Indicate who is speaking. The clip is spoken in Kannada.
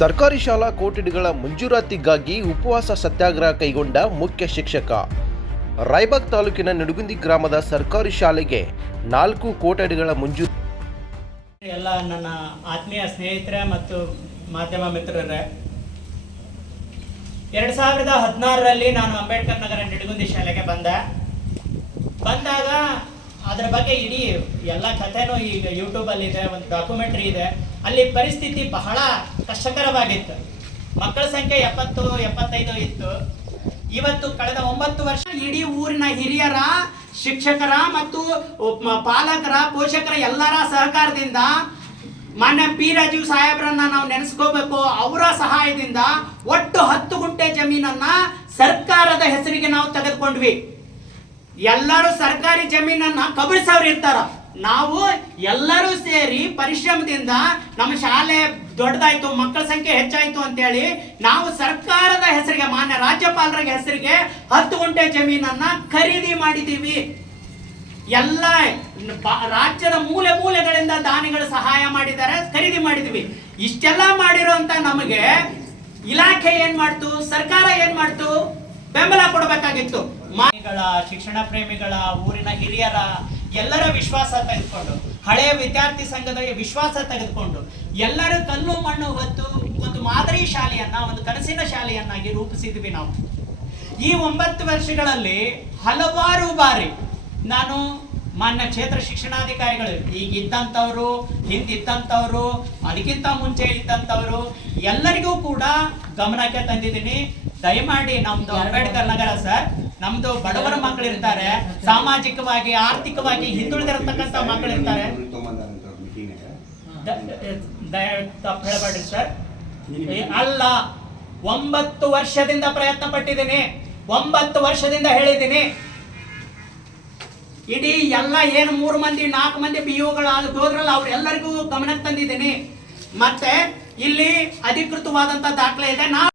Speaker 1: ಸರ್ಕಾರಿ ಶಾಲಾ ಕೋಟಡಿಗಳ ಮಂಜೂರಾತಿಗಾಗಿ ಉಪವಾಸ ಸತ್ಯಾಗ್ರಹ ಕೈಗೊಂಡ ಮುಖ್ಯ ಶಿಕ್ಷಕ. ರಾಯಬಾಗ್ ತಾಲೂಕಿನ ನಡುಗುಂದಿ ಗ್ರಾಮದ ಸರ್ಕಾರಿ ಶಾಲೆಗೆ ನಾಲ್ಕು ಕೋಟಡಿಗಳ ಮಂಜೂರು
Speaker 2: ಎಲ್ಲ ನನ್ನ ಆತ್ಮೀಯ ಸ್ನೇಹಿತರೆ ಮತ್ತು ಮಾಧ್ಯಮ ಮಿತ್ರರೇ, ಎರಡು ಸಾವಿರದ ಹದಿನಾರರಲ್ಲಿ ನಾನು ಅಂಬೇಡ್ಕರ್ ನಗರ ನಡುಗುಂದಿ ಶಾಲೆಗೆ ಬಂದೆ. ಬಂದಾಗ ಅದರ ಬಗ್ಗೆ ಇಡೀ ಎಲ್ಲ ಕಥೆನೂ ಈಗ ಯೂಟ್ಯೂಬಲ್ಲಿ ಇದೆ ಒಂದು ಡಾಕ್ಯುಮೆಂಟ್ರಿ ಇದೆ. ಅಲ್ಲಿ ಪರಿಸ್ಥಿತಿ ಬಹಳ ಕಷ್ಟಕರವಾಗಿತ್ತು. ಮಕ್ಕಳ ಸಂಖ್ಯೆ ಎಪ್ಪತ್ತು, ಎಪ್ಪತ್ತೈದು ಇತ್ತು. ಇವತ್ತು ಕಳೆದ ಒಂಬತ್ತು ವರ್ಷ ಇಡೀ ಊರಿನ ಹಿರಿಯರ, ಶಿಕ್ಷಕರ ಮತ್ತು ಪಾಲಕರ, ಪೋಷಕರ ಎಲ್ಲರ ಸಹಕಾರದಿಂದ ಮಾನ್ಯ ಪಿ ರಾಜೀವ್ ಸಾಹೇಬ್ರನ್ನ ನಾವು ನೆನೆಸ್ಕೋಬೇಕು. ಅವರ ಸಹಾಯದಿಂದ ಒಟ್ಟು ಹತ್ತು ಗುಂಟೆ ಜಮೀನನ್ನ ಸರ್ಕಾರದ ಹೆಸರಿಗೆ ನಾವು ತೆಗೆದುಕೊಂಡ್ವಿ. ಎಲ್ಲರೂ ಸರ್ಕಾರಿ ಜಮೀನನ್ನ ಕಬಳಿಸೋರು ಇರ್ತಾರ. ನಾವು ಎಲ್ಲರೂ ಸೇರಿ ಪರಿಶ್ರಮದಿಂದ ನಮ್ಮ ಶಾಲೆ ದೊಡ್ಡದಾಯ್ತು, ಮಕ್ಕಳ ಸಂಖ್ಯೆ ಹೆಚ್ಚಾಯ್ತು ಅಂತೇಳಿ ನಾವು ಸರ್ಕಾರದ ಹೆಸರಿಗೆ, ಮಾನ್ಯ ರಾಜ್ಯಪಾಲರ ಹೆಸರಿಗೆ ಹತ್ತು ಗುಂಟೆ ಜಮೀನನ್ನ ಖರೀದಿ ಮಾಡಿದೀವಿ. ಎಲ್ಲ ರಾಜ್ಯದ ಮೂಲೆ ಮೂಲೆಗಳಿಂದ ದಾನಿಗಳು ಸಹಾಯ ಮಾಡಿದ್ದಾರೆ, ಖರೀದಿ ಮಾಡಿದ್ವಿ. ಇಷ್ಟೆಲ್ಲ ಮಾಡಿರೋ ನಮಗೆ ಇಲಾಖೆ ಏನ್ ಮಾಡ್ತು, ಸರ್ಕಾರ ಏನ್ ಮಾಡ್ತು? ಬೆಂಬಲ ಕೊಡಬೇಕಾಗಿತ್ತು. ಮಾಗಳ ಶಿಕ್ಷಣ ಪ್ರೇಮಿಗಳ, ಊರಿನ ಹಿರಿಯರ ಎಲ್ಲರ ವಿಶ್ವಾಸ ತೆಗೆದುಕೊಂಡು ಹಳೆಯ ವಿದ್ಯಾರ್ಥಿ ಸಂಘದ ವಿಶ್ವಾಸ ತೆಗೆದುಕೊಂಡು, ಎಲ್ಲರೂ ಕಲ್ಲು ಮಣ್ಣು ಹೊತ್ತು ಒಂದು ಮಾದರಿ ಶಾಲೆಯನ್ನ, ಒಂದು ಕನಸಿನ ಶಾಲೆಯನ್ನಾಗಿ ರೂಪಿಸಿದ್ವಿ ನಾವು. ಈ ಒಂಬತ್ತು ವರ್ಷಗಳಲ್ಲಿ ಹಲವಾರು ಬಾರಿ ನಾನು ಮಾನ್ಯ ಕ್ಷೇತ್ರ ಶಿಕ್ಷಣಾಧಿಕಾರಿಗಳು ಈಗ ಇದ್ದಂಥವ್ರು ಹಿಂದಿದ್ದಂಥವ್ರು, ಅದಕ್ಕಿಂತ ಮುಂಚೆ ಇದ್ದಂಥವ್ರು, ಎಲ್ಲರಿಗೂ ಕೂಡ ಗಮನಕ್ಕೆ ತಂದಿದ್ದೀನಿ ದಯಮಾಡಿ ನಮ್ದು ಅಂಬೇಡ್ಕರ್ ನಗರ ಸರ್, ನಮ್ದು ಬಡವರ ಮಕ್ಕಳು ಇರ್ತಾರೆ ಸಾಮಾಜಿಕವಾಗಿ, ಆರ್ಥಿಕವಾಗಿ ಹಿಂದುಳಿದಿರತಕ್ಕಂಥ ಮಕ್ಕಳು ಇರ್ತಾರೆ ದ- ದಯವಿಟ್ಟು ತಪ್ಪು ಹೇಳಬೇಡಿ ಸರ್. ಅಲ್ಲ, ಒಂಬತ್ತು ವರ್ಷದಿಂದ ಪ್ರಯತ್ನ ಪಟ್ಟಿದ್ದೀನಿ ಒಂಬತ್ತು ವರ್ಷದಿಂದ ಹೇಳಿದ್ದೀನಿ. ಇಡೀ ಎಲ್ಲ ಏನು ಮೂರು ಮಂದಿ, ನಾಲ್ಕು ಮಂದಿ ಯುಗಳು ಹೋದ್ರಲ್ಲ ಅವ್ರೆಲ್ಲರಿಗೂ ಗಮನಕ್ಕೆ ತಂದಿದ್ದೀನಿ. ಮತ್ತೆ ಇಲ್ಲಿ ಅಧಿಕೃತವಾದಂತ ದಾಖಲೆ ಇದೆ. ನಾವು